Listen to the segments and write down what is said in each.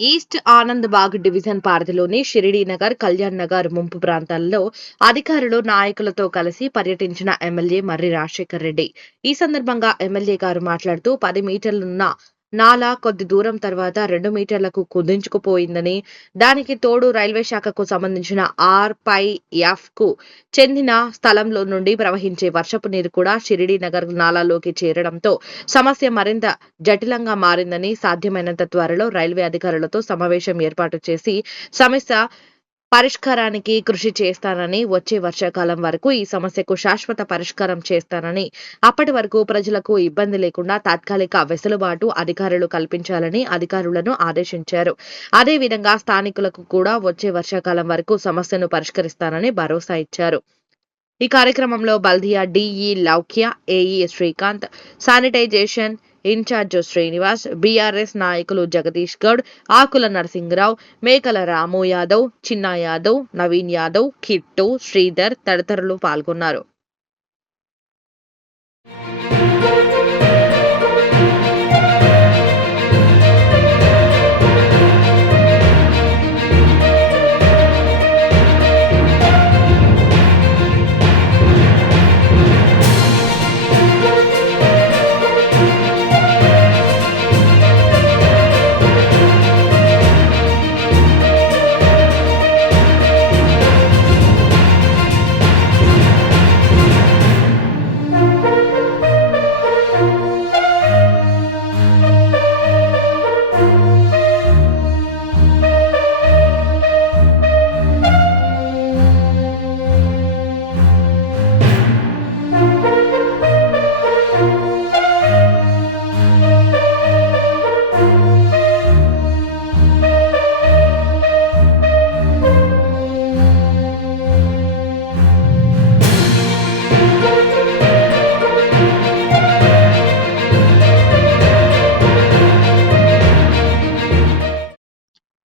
East Anand బాగ్ division పరిధిలోని షిరిడీనగర్, కళ్యాణ్ నగర్ ముంపు ప్రాంతాల్లో అధికారులు, నాయకులతో కలిసి పర్యటించిన ఎమ్మెల్యే మర్రి రాజశేఖర్ రెడ్డి. ఈ సందర్భంగా ఎమ్మెల్యే గారు మాట్లాడుతూ 10 మీటర్లున్న నాలా కొద్ది దూరం తర్వాత 2 మీటర్లకు కుదించుకుపోయిందని, దానికి తోడు రైల్వే శాఖకు సంబంధించిన ఆర్పైఎఫ్ కు చెందిన స్థలంలో నుండి ప్రవహించే వర్షపు నీరు కూడా షిరిడీ నగర్ నాలాలోకి చేరడంతో సమస్య మరింత జటిలంగా మారిందని, సాధ్యమైనంత త్వరలో రైల్వే అధికారులతో సమావేశం ఏర్పాటు చేసి సమస్య పరిష్కారానికి కృషి చేస్తానని, వచ్చే వర్షాకాలం వరకు ఈ సమస్యకు శాశ్వత పరిష్కారం చేస్తానని, అప్పటి వరకు ప్రజలకు ఇబ్బంది లేకుండా తాత్కాలిక వెసులుబాటు అధికారులు కల్పించాలని అధికారులను ఆదేశించారు. అదేవిధంగా స్థానికులకు కూడా వచ్చే వర్షాకాలం వరకు సమస్యను పరిష్కరిస్తానని భరోసా ఇచ్చారు. ఈ కార్యక్రమంలో బల్దియా DE Loukya, AE Srikanth, sanitization in charge Srinivas, BRS నాయకులు జగదీష్ గౌడ్, ఆకుల నరసింగరావు, మేకల రాము యాదవ్, చిన్నా యాదవ్, నవీన్ యాదవ్, కిట్టు, శ్రీధర్ తదితరులు పాల్గొన్నారు.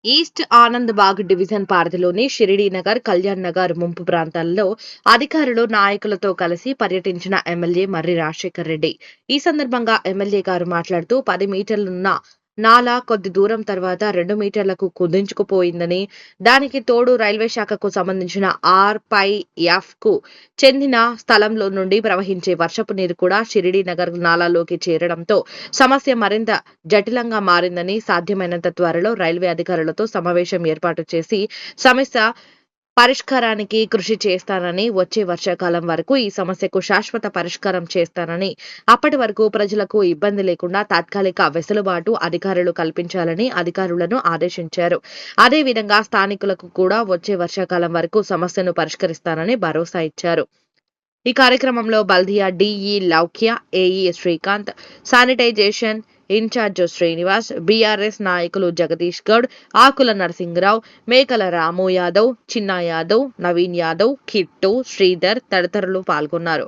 ఈస్ట్ ఆనంద్ బాగ్ డివిజన్ పరిధిలోని షిరిడీనగర్, కళ్యాణ్ నగర్ ముంపు ప్రాంతాల్లో అధికారులు, నాయకులతో కలిసి పర్యటించిన ఎమ్మెల్యే మర్రి రాజశేఖర్ రెడ్డి. ఈ సందర్భంగా ఎమ్మెల్యే గారు మాట్లాడుతూ 10 మీటర్లున్న నాలా కొద్ది దూరం తర్వాత 2 మీటర్లకు కుదించుకుపోయిందని, దానికి తోడు రైల్వే శాఖకు సంబంధించిన ఆర్పైఎఫ్ కు చెందిన స్థలంలో నుండి ప్రవహించే వర్షపు నీరు కూడా షిరిడీ నగర్ నాలాలోకి చేరడంతో సమస్య మరింత జటిలంగా మారిందని, సాధ్యమైనంత త్వరలో రైల్వే అధికారులతో సమావేశం ఏర్పాటు చేసి సమస్య పరిష్కారానికి కృషి చేస్తానని, వచ్చే వర్షాకాలం వరకు ఈ సమస్యకు శాశ్వత పరిష్కారం చేస్తానని, అప్పటి వరకు ప్రజలకు ఇబ్బంది లేకుండా తాత్కాలిక వెసులుబాటు అధికారులు కల్పించాలని అధికారులను ఆదేశించారు. అదేవిధంగా స్థానికులకు కూడా వచ్చే వర్షాకాలం వరకు సమస్యను పరిష్కరిస్తానని భరోసా ఇచ్చారు. ఈ కార్యక్రమంలో బల్దియా DE Loukya, AE Srikanth, sanitization in charge Srinivas, BRS నాయకులు జగదీష్ గౌడ్, ఆకుల నరసింగరావు, మేకల రాము యాదవ్, చిన్నా యాదవ్, నవీన్ యాదవ్, కిట్టు, శ్రీధర్ తదితరులు పాల్గొన్నారు.